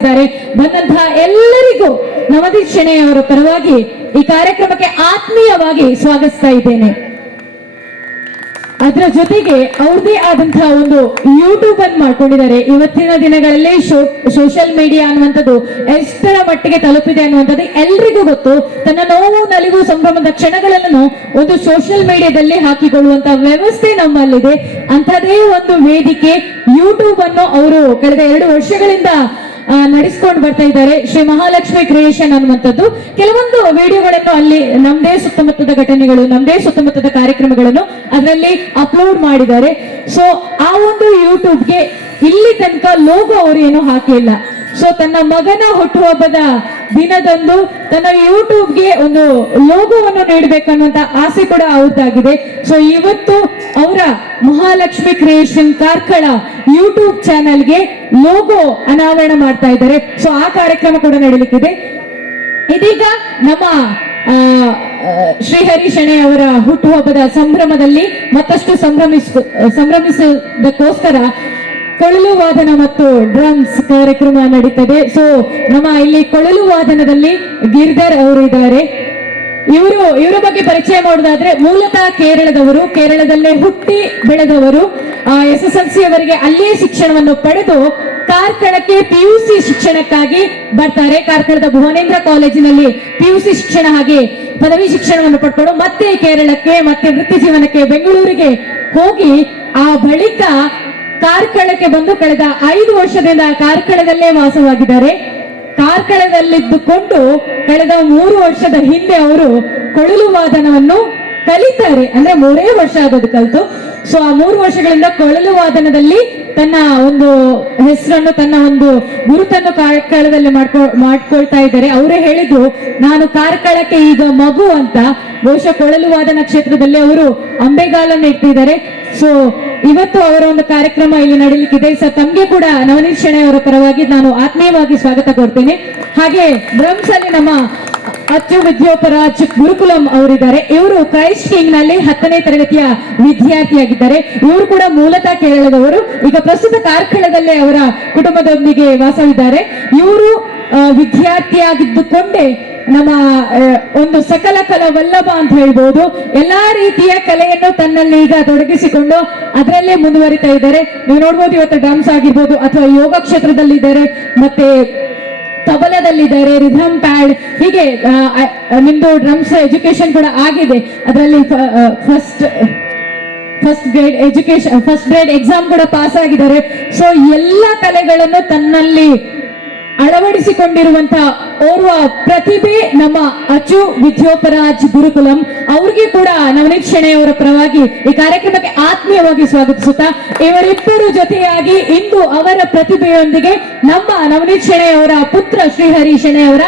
ಬಂದಂತಹ ಎಲ್ಲರಿಗೂ ನವದೀಪ್ ಶೆಣೈ ಅವರ ಪರವಾಗಿ ಈ ಕಾರ್ಯಕ್ರಮಕ್ಕೆ ಆತ್ಮೀಯವಾಗಿ ಸ್ವಾಗತಿಸ್ತಾ ಇದ್ದೇನೆ. ಅದರ ಜೊತೆಗೆ ಅವ್ರದೇ ಆದಂತಹ ಒಂದು ಯೂಟ್ಯೂಬ್ ಅನ್ನು ಮಾಡ್ಕೊಂಡಿದ್ದಾರೆ. ಇವತ್ತಿನ ದಿನಗಳಲ್ಲಿ ಸೋಷಿಯಲ್ ಮೀಡಿಯಾ ಅನ್ನುವಂಥದ್ದು ಎಷ್ಟರ ಮಟ್ಟಿಗೆ ತಲುಪಿದೆ ಅನ್ನುವಂಥದ್ದು ಎಲ್ರಿಗೂ ಗೊತ್ತು. ತನ್ನ ನೋವು ನಲಿವು ಸಂಭ್ರಮದ ಕ್ಷಣಗಳನ್ನು ಒಂದು ಸೋಷಿಯಲ್ ಮೀಡಿಯಾದಲ್ಲಿ ಹಾಕಿಕೊಳ್ಳುವಂತಹ ವ್ಯವಸ್ಥೆ ನಮ್ಮಲ್ಲಿದೆ. ಅಂಥದೇ ಒಂದು ವೇದಿಕೆ ಯೂಟ್ಯೂಬ್ ಅನ್ನು ಅವರು ಕಳೆದ 2 ವರ್ಷಗಳಿಂದ ನಡೆಸ್ಕೊಂಡು ಬರ್ತಾ ಇದ್ದಾರೆ. ಶ್ರೀ ಮಹಾಲಕ್ಷ್ಮಿ ಕ್ರಿಯೇಷನ್ ಅನ್ನುವಂಥದ್ದು ಕೆಲವೊಂದು ವಿಡಿಯೋಗಳನ್ನು ಅಲ್ಲಿ ನಮ್ದೇ ಸುತ್ತಮುತ್ತದ ಘಟನೆಗಳು, ನಮ್ದೇ ಸುತ್ತಮುತ್ತದ ಕಾರ್ಯಕ್ರಮಗಳನ್ನು ಅದರಲ್ಲಿ ಅಪ್ಲೋಡ್ ಮಾಡಿದ್ದಾರೆ. ಸೊ ಆ ಒಂದು ಯೂಟ್ಯೂಬ್ಗೆ ಇಲ್ಲಿ ತನಕ ಲೋಗೋ ಅವರು ಏನು ಹಾಕಿಲ್ಲ. ಸೊ ತನ್ನ ಮಗನ ಹುಟ್ಟುಹಬ್ಬದ ದಿನದಂದು ತನ್ನ ಯೂಟ್ಯೂಬ್ಗೆ ಒಂದು ಲೋಗೋವನ್ನು ನೀಡಬೇಕನ್ನುವಂತ ಆಸೆ ಕೂಡ ಅವ್ರದ್ದಾಗಿದೆ. ಸೊ ಇವತ್ತು ಅವರ ಮಹಾಲಕ್ಷ್ಮಿ ಕ್ರಿಯೇಷನ್ ಕಾರ್ಕಳ ಯೂಟ್ಯೂಬ್ ಚಾನೆಲ್ಗೆ ಲೋಗೋ ಅನಾವರಣ ಮಾಡ್ತಾ ಇದ್ದಾರೆ. ಸೊ ಆ ಕಾರ್ಯಕ್ರಮ ಕೂಡ ನಡೀಲಿಕ್ಕಿದೆ. ಇದೀಗ ನಮ್ಮ ಶ್ರೀಹರಿ ಶೆಣೈ ಅವರ ಹುಟ್ಟುಹಬ್ಬದ ಸಂಭ್ರಮದಲ್ಲಿ ಮತ್ತಷ್ಟು ಸಂಭ್ರಮಿಸೋದಕ್ಕೋಸ್ಕರ ಕೊಳಲು ವಾದನ ಮತ್ತು ಡ್ರಮ್ಸ್ ಕಾರ್ಯಕ್ರಮ ನಡೀತದೆ. ಸೊ ನಮ್ಮ ಇಲ್ಲಿ ಕೊಳಲು ವಾದನದಲ್ಲಿ ಗಿರ್ಧರ್ ಅವರು ಇದ್ದಾರೆ. ಇವರ ಬಗ್ಗೆ ಪರಿಚಯ ಮಾಡೋದಾದ್ರೆ ಮೂಲತಃ ಕೇರಳದವರು, ಕೇರಳದಲ್ಲೇ ಹುಟ್ಟಿ ಬೆಳೆದವರು. SSLC ಅವರಿಗೆ ಅಲ್ಲಿಯೇ ಶಿಕ್ಷಣವನ್ನು ಪಡೆದು ಕಾರ್ಕಳಕ್ಕೆ PUC ಶಿಕ್ಷಣಕ್ಕಾಗಿ ಬರ್ತಾರೆ. ಕಾರ್ಕಳದ ಭುವನೇಂದ್ರ ಕಾಲೇಜಿನಲ್ಲಿ PUC ಶಿಕ್ಷಣ ಹಾಗೆ ಪದವಿ ಶಿಕ್ಷಣವನ್ನು ಪಡ್ಕೊಂಡು ಮತ್ತೆ ಕೇರಳಕ್ಕೆ, ಮತ್ತೆ ವೃತ್ತಿ ಜೀವನಕ್ಕೆ ಬೆಂಗಳೂರಿಗೆ ಹೋಗಿ ಆ ಬಳಿಕ ಕಾರ್ಕಳಕ್ಕೆ ಬಂದು ಕಳೆದ 5 ವರ್ಷದಿಂದ ಕಾರ್ಕಳದಲ್ಲೇ ವಾಸವಾಗಿದ್ದಾರೆ. ಕಾರ್ಕಳದಲ್ಲಿದ್ದುಕೊಂಡು ಕಳೆದ 3 ವರ್ಷದ ಹಿಂದೆ ಅವರು ಕೊಳಲು ವಾದನವನ್ನು ಕಲಿತಾರೆ. ಅಂದ್ರೆ 3 ವರ್ಷ ಆಗೋದು ಕಲಿತು. ಸೊ ಆ 3 ವರ್ಷಗಳಿಂದ ಕೊಳಲು ವಾದನದಲ್ಲಿ ತನ್ನ ಒಂದು ಹೆಸರನ್ನು, ತನ್ನ ಒಂದು ಗುರುತನ್ನು ಕಾರ್ಕಳದಲ್ಲಿ ಮಾಡ್ಕೊಳ್ತಾ ಇದ್ದಾರೆ. ಅವರೇ ಹೇಳಿದ್ರು, ನಾನು ಕಾರ್ಕಳಕ್ಕೆ ಈಗ ಮಗು ಅಂತ. ಬಹುಶಃ ಕೊಳಲು ವಾದನ ಕ್ಷೇತ್ರದಲ್ಲಿ ಅವರು ಅಂಬೆಗಾಲನ್ನು ಇಟ್ಟಿದ್ದಾರೆ. ಸೊ ಇವತ್ತು ಅವರ ಒಂದು ಕಾರ್ಯಕ್ರಮ ಇಲ್ಲಿ ನಡೀಲಿಕ್ಕಿದೆ. ಸರ್, ತಮ್ಗೆ ಕೂಡ ನವದೀಪ್ ಶೆಣೈ ಅವರ ಪರವಾಗಿ ನಾನು ಆತ್ಮೀಯವಾಗಿ ಸ್ವಾಗತ ಕೋರ್ತೇನೆ. ಹಾಗೆ ಡ್ರಮ್ಸ್ ಅಲ್ಲಿ ನಮ್ಮ ಅಚ್ಚು ವಿದ್ಯೋಪರಾಜ್ ಗುರುಕುಲಂ ಅವರಿದ್ದಾರೆ. ಇವರು ಕ್ರೈಸ್ಟ್ ಕಿಂಗ್ ನಲ್ಲಿ 10ನೇ ತರಗತಿಯ ವಿದ್ಯಾರ್ಥಿಯಾಗಿದ್ದಾರೆ. ಇವರು ಕೂಡ ಮೂಲತಃ ಕೇರಳದವರು. ಈಗ ಪ್ರಸ್ತುತ ಕಾರ್ಕಳದಲ್ಲೇ ಅವರ ಕುಟುಂಬದೊಂದಿಗೆ ವಾಸವಿದ್ದಾರೆ. ಇವರು ವಿದ್ಯಾರ್ಥಿಯಾಗಿದ್ದುಕೊಂಡೇ ನಮ್ಮ ಒಂದು ಸಕಲ ಕಲಾ ವಲ್ಲಭ ಅಂತ ಹೇಳ್ಬೋದು. ಎಲ್ಲಾ ರೀತಿಯ ಕಲೆಯನ್ನು ತನ್ನಲ್ಲಿ ಈಗ ತೊಡಗಿಸಿಕೊಂಡು ಅದರಲ್ಲೇ ಮುಂದುವರಿತಾ ಇದ್ದಾರೆ. ನೀವು ನೋಡ್ಬೋದು, ಇವತ್ತು ಡ್ಯಾನ್ಸ್ ಆಗಿರ್ಬೋದು ಅಥವಾ ಯೋಗ ಕ್ಷೇತ್ರದಲ್ಲಿದ್ದಾರೆ, ಮತ್ತೆ ತಬಲದಲ್ಲಿದ್ದಾರೆ, ರಿಥಮ್ ಪ್ಯಾಡ್, ಹೀಗೆ ನಿಮ್ದು ಡ್ರಮ್ಸ್ ಎಜುಕೇಶನ್ ಕೂಡ ಆಗಿದೆ. ಅದರಲ್ಲಿ ಫಸ್ಟ್ ಗ್ರೇಡ್ ಎಕ್ಸಾಮ್ ಕೂಡ ಪಾಸ್ ಆಗಿದ್ದಾರೆ. ಸೊ ಎಲ್ಲ ಕಲೆಗಳನ್ನು ತನ್ನಲ್ಲಿ ಅಳವಡಿಸಿಕೊಂಡಿರುವಂತಹ ಓರ್ವ ಪ್ರತಿಭೆ ನಮ್ಮ ಅಚು ವಿದ್ಯೋಪರಾಜ್ ಗುರುಕುಲಂ. ಅವ್ರಿಗೆ ಕೂಡ ನವದೀಪ್ ಶೆಣೈ ಅವರ ಪರವಾಗಿ ಈ ಕಾರ್ಯಕ್ರಮಕ್ಕೆ ಆತ್ಮೀಯವಾಗಿ ಸ್ವಾಗತಿಸುತ್ತಾ, ಇವರಿಬ್ಬರು ಜೊತೆಯಾಗಿ ಇಂದು ಅವರ ಪ್ರತಿಭೆಯೊಂದಿಗೆ ನಮ್ಮ ನವದೀಪ್ ಶೆಣೈ ಅವರ ಪುತ್ರ ಶ್ರೀಹರಿ ಶೆಣೈ ಅವರ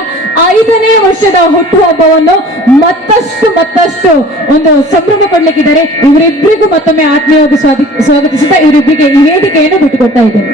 5ನೇ ವರ್ಷದ ಹುಟ್ಟುಹಬ್ಬವನ್ನು ಮತ್ತಷ್ಟು ಒಂದು ಸಂಭ್ರಮ ಪಡ್ಲಿಕ್ಕಿದ್ದಾರೆ. ಇವರಿಬ್ಬರಿಗೂ ಮತ್ತೊಮ್ಮೆ ಆತ್ಮೀಯವಾಗಿ ಸ್ವಾಗತಿಸುತ್ತಾ ಇವರಿಬ್ಬರಿಗೆ ಈ ವೇದಿಕೆಯನ್ನು ಬಿಟ್ಟುಕೊಡ್ತಾ ಇದ್ದೇನೆ.